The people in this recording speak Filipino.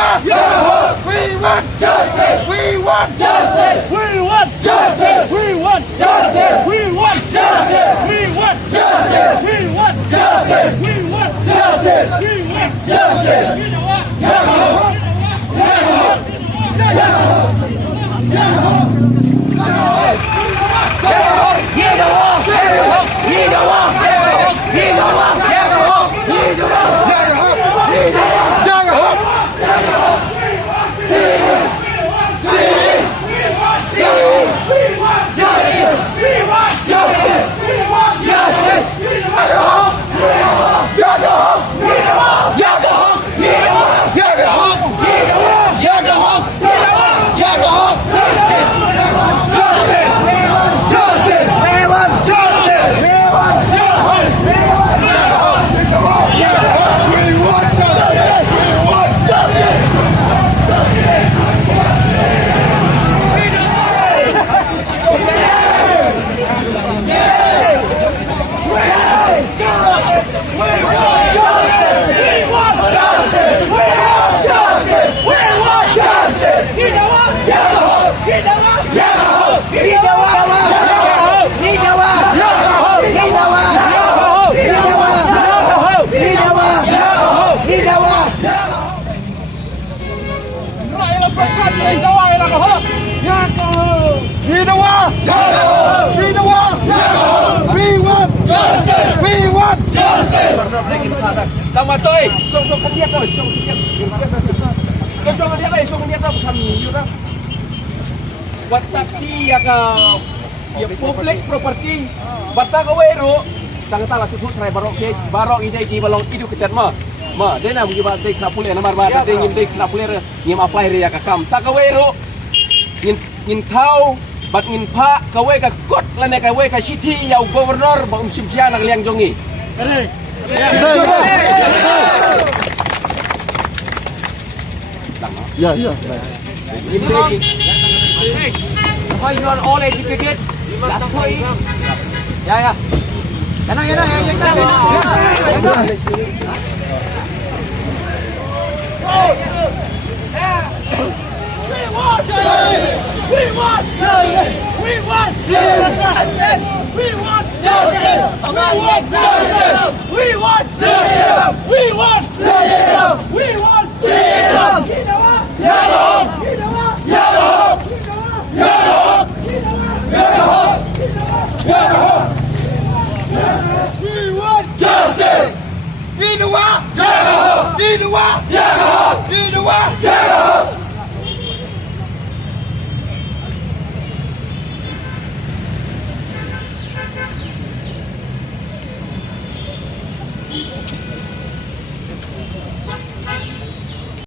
Dawa! We want justice! We want justice! We want justice! We want justice! We want justice! We want justice! We want justice! We want justice! We want justice! Tama to eh, so ketiak to, so ketiak. So dia eh, so dia to kami you ta. Wataki ya public property. Bata ka wero, tangtala susut try barok ide di balong idu ketet ma. Ma, dena mugi ba dek na puler na marba dek ngim dek na puler ngim apply ria ka kam. Ta ka wero ngin thau bat ngin pha ka we ka kot la ne ka we ka city ya governor ba simsia na liang jongi. Yeah. Why you are all educated? That's why. Yeah. Justice!